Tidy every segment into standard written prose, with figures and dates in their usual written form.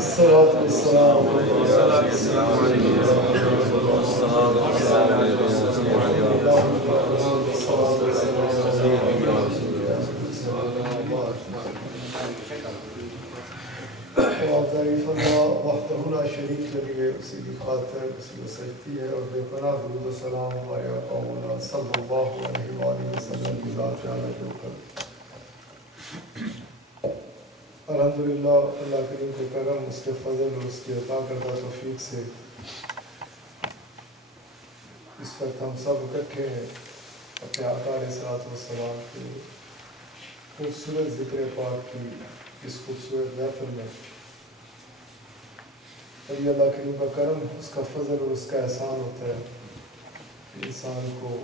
الصلاة والسلام ضعیف اللہ وحدہ لا شریک لگے اسی کی خاطر اسی کو سجدی ہے اور بے پناہ درود و سلام ہمارے آقا مولا صلی اللہ علیہ وآلہ وسلم کی ذات جانہ جو کر الحمدللہ اللہ کریم کے کرم اس کے فضل اور اس کی عطا کردہ توفیق سے اس وقت ہم سب اکٹھے ہیں اپنے آقا علیہ السلام کے خوبصورت ذکر پاک کی اس خوبصورت محفل میں اور یہ اللہ کریم کا کرم اس کا فضل اور اس کا احسان ہوتا ہے کہ انسان کو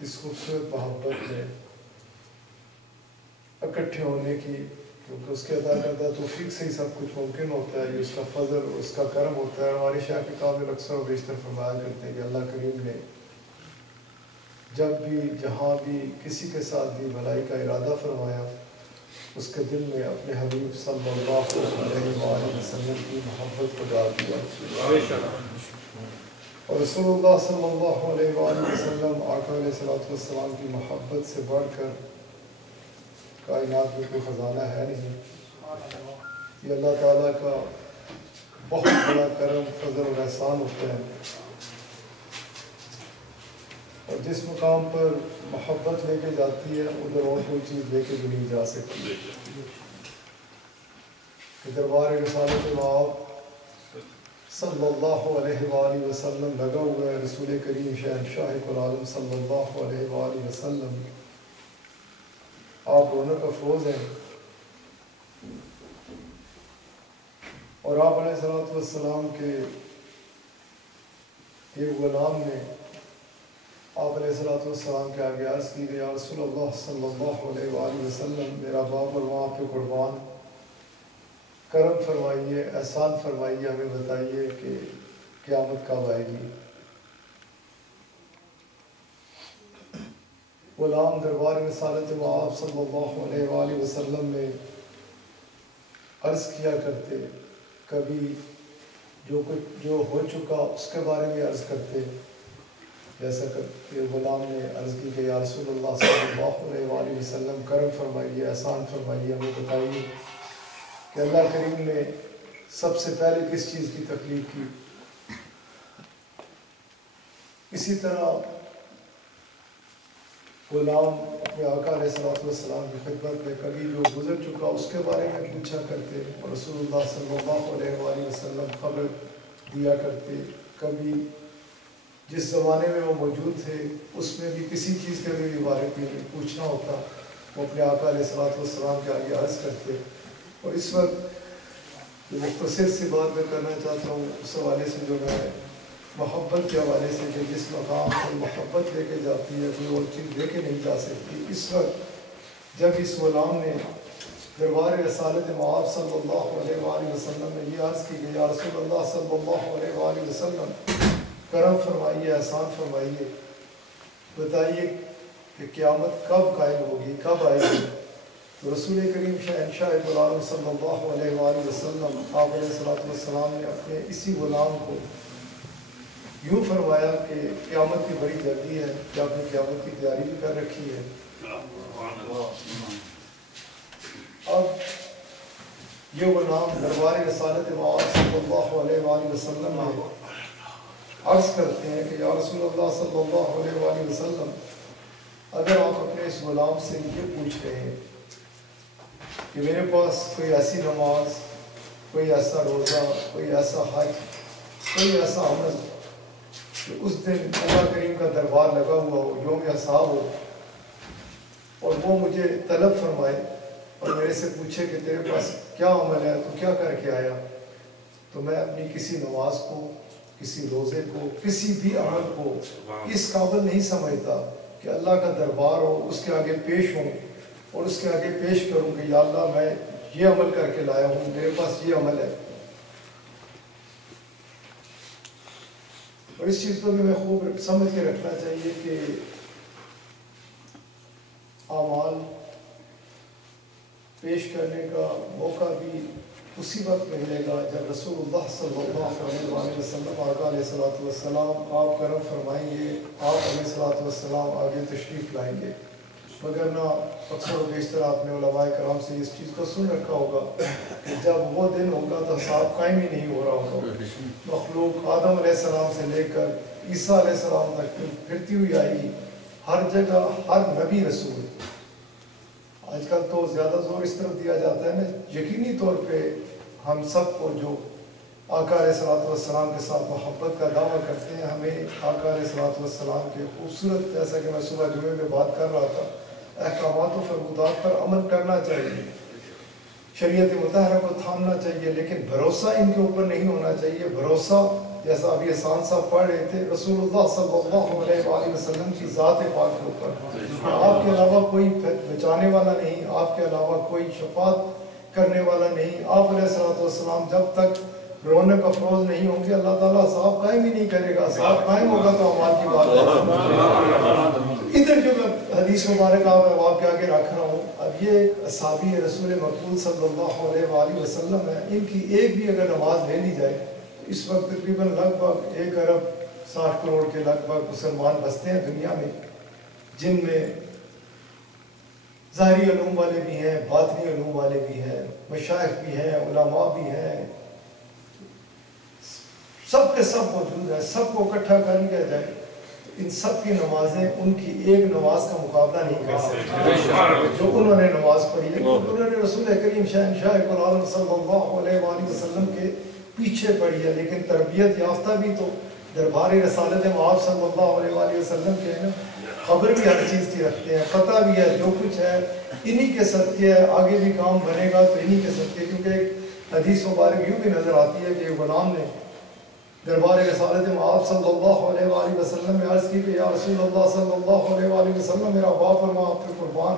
اس خوبصورت محبت میں اکٹھے ہونے کی کیونکہ اس کے عطا کردہ توفیق سے ہی سب کچھ ممکن ہوتا ہے یہ اس کا فضل اور اس کا کرم ہوتا ہے ہمارے شیخ کامل اکثر و بیشتر فرمایا کرتے ہیں کہ اللہ کریم نے جب بھی جہاں بھی کسی کے ساتھ بھی بھلائی کا ارادہ فرمایا اس کے دل میں اپنے حبیب صلی اللہ علیہ وآلہ وسلم کی محبت کو ڈال دیا اور رسول اللہ صلی اللہ علیہ وآلہ وسلم آقا علیہ السلام کی محبت سے بڑھ کر کائنات میں کوئی خزانہ ہے نہیں یہ اللہ تعالیٰ کا بہت بڑا کرم فضل اور احسان ہوتا ہے اور جس مقام پر محبت لے کے جاتی ہے ادھر اور کوئی چیز لے کے بھی نہیں جا سکتی کہ دربار رسالت مآب صلی اللہ علیہ وآلہ وسلم لگا ہوا ہے رسول کریم شہنشاہ العالم صلی اللہ علیہ وآلہ وسلم آپ رونق افروز ہیں اور آپ علیہ السلام کے ایک غلام نے آپ علیہ السلام کے آگے عرض کی کہ یا رسول اللہ صلی اللہ علیہ وآلہ وسلم میرا باپ اور وہاں پہ قربان کرم فرمائیے احسان فرمائیے ہمیں بتائیے کہ قیامت کب آئے گی غلام دربار رسالت مآب صلی اللہ علیہ وآلہ وسلم میں عرض کیا کرتے کبھی جو ہو چکا اس کے بارے میں عرض کرتے جیسا کہ غلام نے عرض کی کہ یا رسول اللہ صلی اللہ علیہ وآلہ وسلم کرم فرمائیے احسان فرمائیے ہمیں بتائیے کہ اللہ کریم نے سب سے پہلے کس چیز کی تخلیق کی اسی طرح غلام اپنے آقا علیہ السلام کی خدمت میں کبھی جو گزر چکا اس کے بارے میں پوچھا کرتے اور رسول اللہ صلی اللہ علیہ وآلہ وسلم خبر دیا کرتے کبھی جس زمانے میں وہ موجود تھے اس میں بھی کسی چیز کے بھی بارے میں پوچھنا ہوتا وہ اپنے آقا علیہ السلام کے آگے عرض کرتے اور اس وقت جو مختصر سی بات میں کرنا چاہتا ہوں اس حوالے سے جو میں محبت کے حوالے سے کہ جس مقام پر محبت لے کے جاتی ہے کوئی اور چیز لے کے نہیں جا سکتی اس وقت جب اس غلام نے دربار رسالت مآب صلی اللہ علیہ وآلہ وسلم نے یہ عرض کی کہ یا رسول اللہ صلی اللہ علیہ وآلہ وسلم کرم فرمائیے احسان فرمائیے بتائیے کہ قیامت کب قائم ہوگی کب آئے گی تو رسول کریم شہنشاہ العالم صلی اللہ علیہ وآلہ وسلم آپ علیہ السلام نے اپنے اسی غلام کو یوں فرمایا کہ قیامت کی بڑی جلدی ہے کہ آپ نے قیامت کی تیاری بھی کر رکھی ہے اب یہ غلام دربار رسالت مآب صلی اللہ علیہ وآلہ وسلم میں عرض کرتے ہیں کہ یا رسول اللہ صلی اللہ علیہ وآلہ وسلم اگر آپ اپنے اس غلام سے یہ پوچھ رہے ہیں کہ میرے پاس کوئی ایسی نماز کوئی ایسا روزہ کوئی ایسا حج کوئی ایسا عمل کہ اس دن اللہ کریم کا دربار لگا ہوا ہو یوم حساب ہو اور وہ مجھے طلب فرمائے اور میرے سے پوچھے کہ تیرے پاس کیا عمل ہے تو کیا کر کے آیا تو میں اپنی کسی نماز کو کسی روزے کو کسی بھی عمل کو اس قابل نہیں سمجھتا کہ اللہ کا دربار ہو اس کے آگے پیش ہوں اور اس کے آگے پیش کروں کہ یا اللہ میں یہ عمل کر کے لایا ہوں میرے پاس یہ عمل ہے اور اس چیز کو بھی میں خوب سمجھ کے رکھنا چاہیے کہ اعمال پیش کرنے کا موقع بھی اسی وقت ملے گا جب رسول اللہ صلی اللہ علیہ وسلم آقا علیہ الصلوۃ والسلام آپ کرم فرمائیں گے، آپ علیہ الصلوۃ والسلام آگے تشریف لائیں گے. مگر نہ اکثر و بیشتر آپ نے علماء کرام سے اس چیز کو سن رکھا ہوگا کہ جب وہ دن ہوگا تو حساب قائم ہی نہیں ہو رہا ہوگا. مخلوق آدم علیہ السلام سے لے کر عیسیٰ علیہ السلام تک پھرتی ہوئی آئے گی، ہر جگہ ہر نبی رسول. آج کل تو زیادہ زور اس طرف دیا جاتا ہے نا، یقینی طور پہ ہم سب کو جو آقا علیہ الصلوۃ والسلام کے ساتھ محبت کا دعویٰ کرتے ہیں، ہمیں آقا علیہ الصلوۃ والسلام کے خوبصورت، جیسا کہ میں صبح جمعے میں بات کر رہا تھا، احکامات و فرمودات پر عمل کرنا چاہیے، شریعت مطہرہ کو تھامنا چاہیے، لیکن بھروسہ ان کے اوپر نہیں ہونا چاہیے. بھروسہ جیسا ابھی احسان صاحب پڑھ رہے تھے، رسول اللہ صلی اللہ علیہ وآلہ وسلم کی ذات پاک کے اوپر، آپ کے علاوہ کوئی بچانے والا نہیں، آپ کے علاوہ کوئی شفاعت کرنے والا نہیں. آپ علیہ الصلوۃ والسلام جب تک رونق افروز نہیں ہوں گے، اللہ تعالیٰ صاحب قائم ہی نہیں کرے گا. صاحب قائم ہوگا تو اعمال کی بات ہے. ادھر جو میں حدیث مبارک آپ کے آگے رکھ رہا ہوں، اب یہ اصحابی رسول مقبول صلی اللہ علیہ وآلہ وسلم ہے، ان کی ایک بھی اگر نماز لے لی جائے، اس وقت تقریباً لگ بھگ 1 ارب 60 کروڑ کے لگ بھگ مسلمان بستے ہیں دنیا میں، جن میں ظاہری علوم والے بھی ہیں، باطنی علوم والے بھی ہیں، مشائخ بھی ہیں، علماء بھی ہیں، سب کے سب موجود ہیں. سب کو اکٹھا کر لیا جائے، ان سب کی نمازیں ان کی ایک نماز کا مقابلہ نہیں کر سکتی جو انہوں نے نماز پڑھی ہے. انہوں نے رسول کریم شہنشاہ عالم صلی اللہ علیہ وآلہ وسلم کے پیچھے پڑھی ہے، لیکن تربیت یافتہ بھی تو دربار رسالت مآب صلی اللہ علیہ وآلہ وسلم کے ہیں نا، خبر بھی ہر چیز کی رکھتے ہیں، پتہ بھی ہے، جو کچھ ہے انہی کے صدقے ہے. آگے بھی کام بنے گا تو انہی کے صدقے، کیونکہ ایک حدیث مبارک یوں بھی نظر آتی ہے کہ غلام نے دربار رسالت مآب صلی اللہ علیہ وآلہ وسلم میں عرض کی کہ یا رسول اللہ صلی اللہ علیہ وآلہ وسلم، میرا باپ اور ماں آپ کے قربان،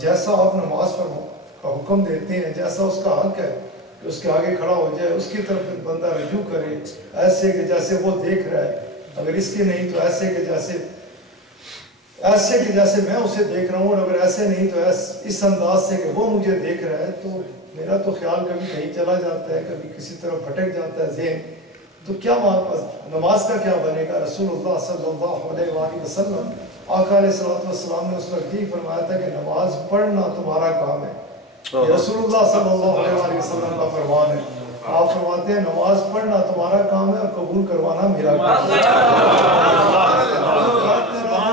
جیسا آپ نماز کا حکم دیتے ہیں، جیسا اس کا حق ہے کہ اس کے آگے کھڑا ہو جائے، اس کی طرف بندہ رجوع کرے، ایسے کہ جیسے وہ دیکھ رہا ہے، اگر اس کے نہیں تو ایسے کہ جیسے میں اسے دیکھ رہا ہوں، اور اگر ایسے نہیں تو اس انداز سے کہ وہ مجھے دیکھ رہا ہے. تو میرا تو خیال کبھی کہیں چلا جاتا ہے، کبھی کسی طرف بھٹک جاتا ہے ذہن. تو کیا نماز کا کیا بنے گا؟ رسول اللہ صلی اللہ علیہ وآلہ وسلم آقا علیہ الصلوۃ والسلام نے اس وقت یہ فرمایا تھا کہ نماز پڑھنا تمہارا کام ہے. یہ رسول اللہ صلی اللہ علیہ وآلہ وسلم کا فرمان ہے. آپ فرماتے ہیں نماز پڑھنا تمہارا کام ہے اور قبول کروانا میرا کام ہے.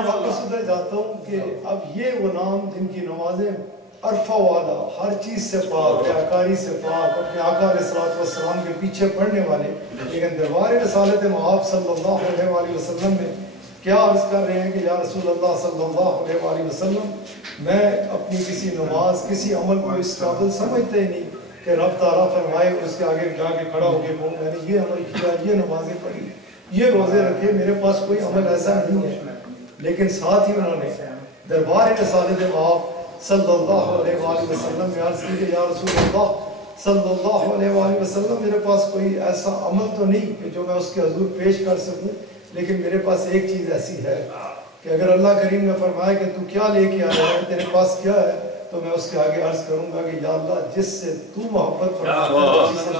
واپس ادھر جاتا ہوں کہ اب یہ غلام جن کی نمازیں عرفہ والا، ہر چیز سے پاک، ریاکاری سے پاک، اپنے آقا علیہ الصلوۃ والسلام کے پیچھے پڑھنے والے، لیکن دربار رسالت مآب صلی اللہ علیہ وآلہ وسلم میں کیا عرض کر رہے ہیں کہ یا رسول اللہ صلی اللہ علیہ وآلہ وسلم، میں اپنی کسی نماز، کسی عمل کو اس قابل سمجھتے ہی نہیں کہ رب تعالیٰ فرمائے اور اس کے آگے جا کے کھڑا ہو کے کہوں میں نے یہ عمل کیا، یہ نمازیں پڑھی، یہ روزے رکھے، میرے پاس کوئی عمل ایسا نہیں ہے. لیکن ساتھ ہی انہوں نے دربار رسالت مآب صلی اللہ علیہ وآلہ وسلم میں عرض کی کہ یا رسول اللہ صلی اللہ علیہ وآلہ وسلم، میرے پاس کوئی ایسا عمل تو نہیں کہ جو میں اس کے حضور پیش کر سکوں، لیکن میرے پاس ایک چیز ایسی ہے کہ اگر اللہ کریم نے فرمایا کہ تو کیا لے کے آیا ہے، تیرے پاس کیا ہے، تو میں اس کے آگے عرض کروں گا کہ یا اللہ جس سے تو محبت فرماتا ہے اسی سے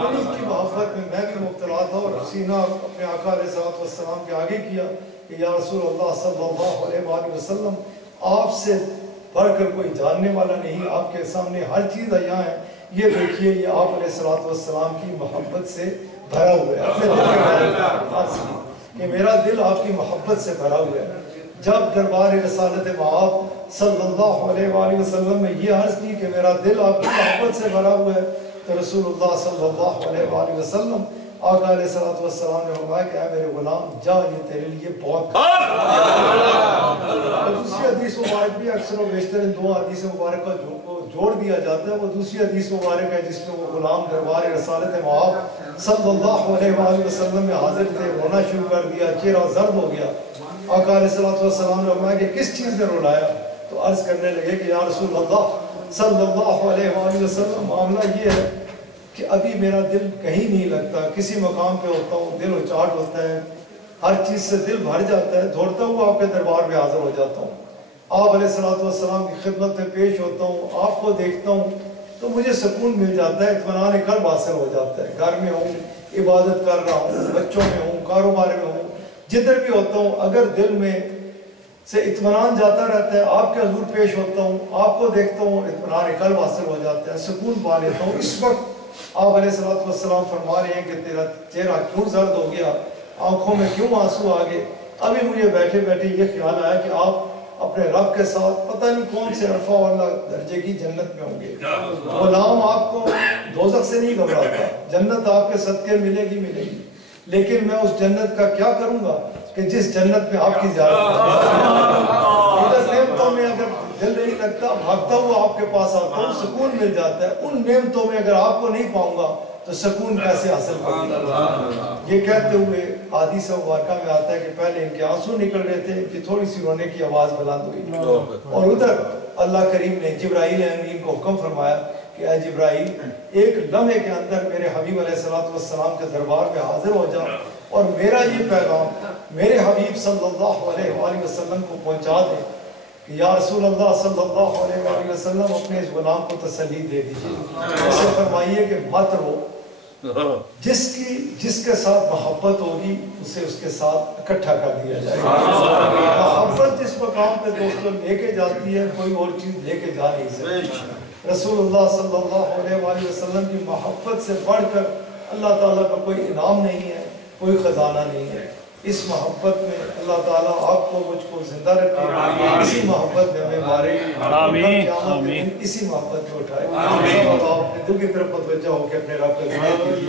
انہی کی محبت میں بھی مبتلا تھا، اور سینہ اپنے آقا علیہ الصلوۃ والسلام کے آگے کیا کہ یا رسول اللہ صلی اللہ علیہ وآلہ وسلم، آپ سے بڑھ کر کوئی جاننے والا نہیں، آپ کے سامنے ہر چیز عیاں ہے، یہ دیکھیے یہ آپ علیہ الصلوۃ والسلام کی محبت سے بھرا ہوا ہے. اپنے دل کے بارے میں عرض کی کہ میرا دل آپ کی محبت سے بھرا ہوا ہے. جب دربار رسالت مآب صلی اللہ علیہ وآلہ وسلم میں یہ عرض کی کہ میرا دل آپ کی محبت سے بھرا ہوا ہے، تو رسول اللہ صلی اللہ علیہ وآلہ وسلم آقا علیہ الصلوۃ والسلام نے فرمایا کہ اے میرے غلام جا، یہ تیرے لیے بہت دوسری حدیث مبارک بھی اکثر و بیشتر ان دو حدیث مبارکہ کو جوڑ دیا جاتا ہے. وہ دوسری حدیث مبارک ہے جس میں وہ غلام دربار رسالت مآب صلی اللہ علیہ وآلہ وسلم میں حاضر تھے، رونا شروع کر دیا، چہرہ زرد ہو گیا. آقا علیہ الصلوۃ والسلام نے فرمایا کہ کس چیز نے رلایا؟ تو عرض کرنے لگے کہ یا رسول اللہ صلی اللہ علیہ وآلہ وسلم، معاملہ یہ ہے کہ ابھی میرا دل کہیں نہیں لگتا، کسی مقام پہ ہوتا ہوں دل اچاٹ ہوتا ہے، ہر چیز سے دل بھر جاتا ہے، دوڑتا ہوا آپ کے دربار میں حاضر ہو جاتا ہوں، آپ علیہ السلام کی خدمت میں پیش ہوتا ہوں، آپ کو دیکھتا ہوں تو مجھے سکون مل جاتا ہے، اطمینان قلب حاصل ہو جاتا ہے۔ گھر میں ہوں، عبادت کر رہا ہوں، بچوں میں ہوں، کاروبار میں ہوں، جدھر بھی ہوتا ہوں، اگر دل میں سے اطمینان جاتا رہتا ہے، آپ کے حضور پیش ہوتا ہوں، آپ کو دیکھتا ہوں، اطمینان قلب حاصل ہو جاتا ہے، سکون پا لیتا ہوں۔ اس وقت آپ علیہ السلام فرما رہے ہیں کہ تیرا چہرہ کیوں زرد ہو گیا، آنکھوں میں کیوں آنسو آ گئے؟ ابھی مجھے بیٹھے بیٹھے یہ خیال آیا کہ آپ اپنے رب کے ساتھ پتہ نہیں کون سے عرفہ والا درجے کی جنت میں ہوں گے۔ غلام آپ کو دوزخ سے نہیں گھبراتا، جنت آپ کے صدقے ملے گی ملے گی، لیکن میں اس جنت کا کیا کروں گا کہ جس جنت میں آپ کی زیارت نعمتوں میں اگر دل نہیں لگتا، بھاگتا ہوا آپ کے پاس آتا ہوں، سکون مل جاتا ہے۔ ان نعمتوں میں اگر آپ کو نہیں پاؤں گا تو سکون کیسے حاصل کروں گا؟ یہ کہتے ہوئے حدیث مبارکہ میں آتا ہے کہ پہلے ان کے آنسو نکل رہے تھے، ان کی تھوڑی سی رونے کی آواز بلند ہوئی، اور ادھر اللہ کریم نے جبرائیل امین کو حکم فرمایا کہ اے جبرائیل، ایک لمحے کے اندر میرے حبیب علیہ السلام کے دربار میں حاضر ہو جا اور میرا یہ پیغام میرے حبیب صلی اللہ علیہ وآلہ وسلم کو پہنچا دے کہ یا رسول اللہ صلی اللہ علیہ وآلہ وسلم اپنے اس غلام کو تسلی دے دیجیے، اسے فرمائیے کہ مت رو، جس کے ساتھ محبت ہوگی اسے اس کے ساتھ اکٹھا کر دیا جائے گا۔ محبت جس مقام پہ دوستوں لے کے جاتی ہے کوئی اور چیز لے کے جا نہیں سکتی۔ رسول اللہ صلی اللہ علیہ وآلہ وسلم کی محبت سے بڑھ کر اللہ تعالیٰ کا کوئی انعام نہیں ہے، کوئی خزانہ نہیں ہے۔ اس محبت میں اللہ تعالیٰ آپ کو مجھ کو زندہ رکھے، اسی محبت میں ہمیں مارے، آمین، اسی محبت میں اٹھائے۔ سب آپ اپنے دل کی طرف متوجہ ہو کے اپنے رب کا ذکر کیجیے۔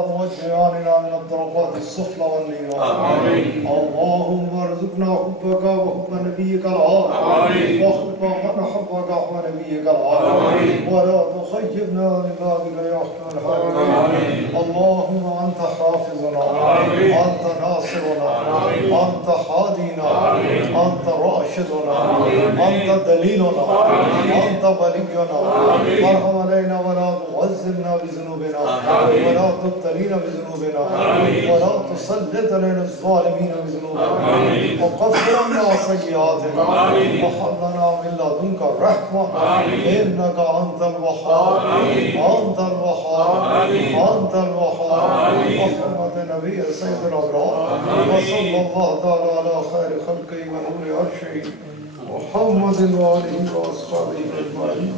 وجعلنا من الطرقات السفلى والنيران اللهم ارزقنا حبك وحب نبيك العظيم واحب من حبك وحب نبيك العظيم ولا تخيبنا من بابك يا احكم الحاكمين اللهم انت حافظنا انت ناصرنا انت حادينا انت راشدنا انت دليلنا انت ولينا وارحم علينا ولا تعذبنا بذنوبنا ولا تبتلينا بذنوبنا ولا تسلط علينا الظالمين بذنوبنا وكفر عنا سيئاتنا وهب لنا من لدنك الرحمة إنك أنت الوهاب أنت الوهاب أنت الوهاب محمد النبي سيد الأبرار وصلى الله تعالى على خير خلقه ونور عرشه محمد وآله وأصحابه أجمعين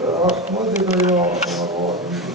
برحمتك يا أرحم الراحمين.